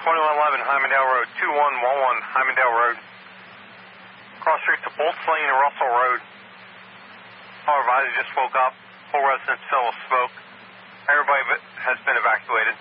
2111 Hymondale Road, 2111 Hymondale Road. Cross street to Bolts Lane and Russell Road. Our advisor just woke up. Whole residence filled with smoke. Everybody has been evacuated.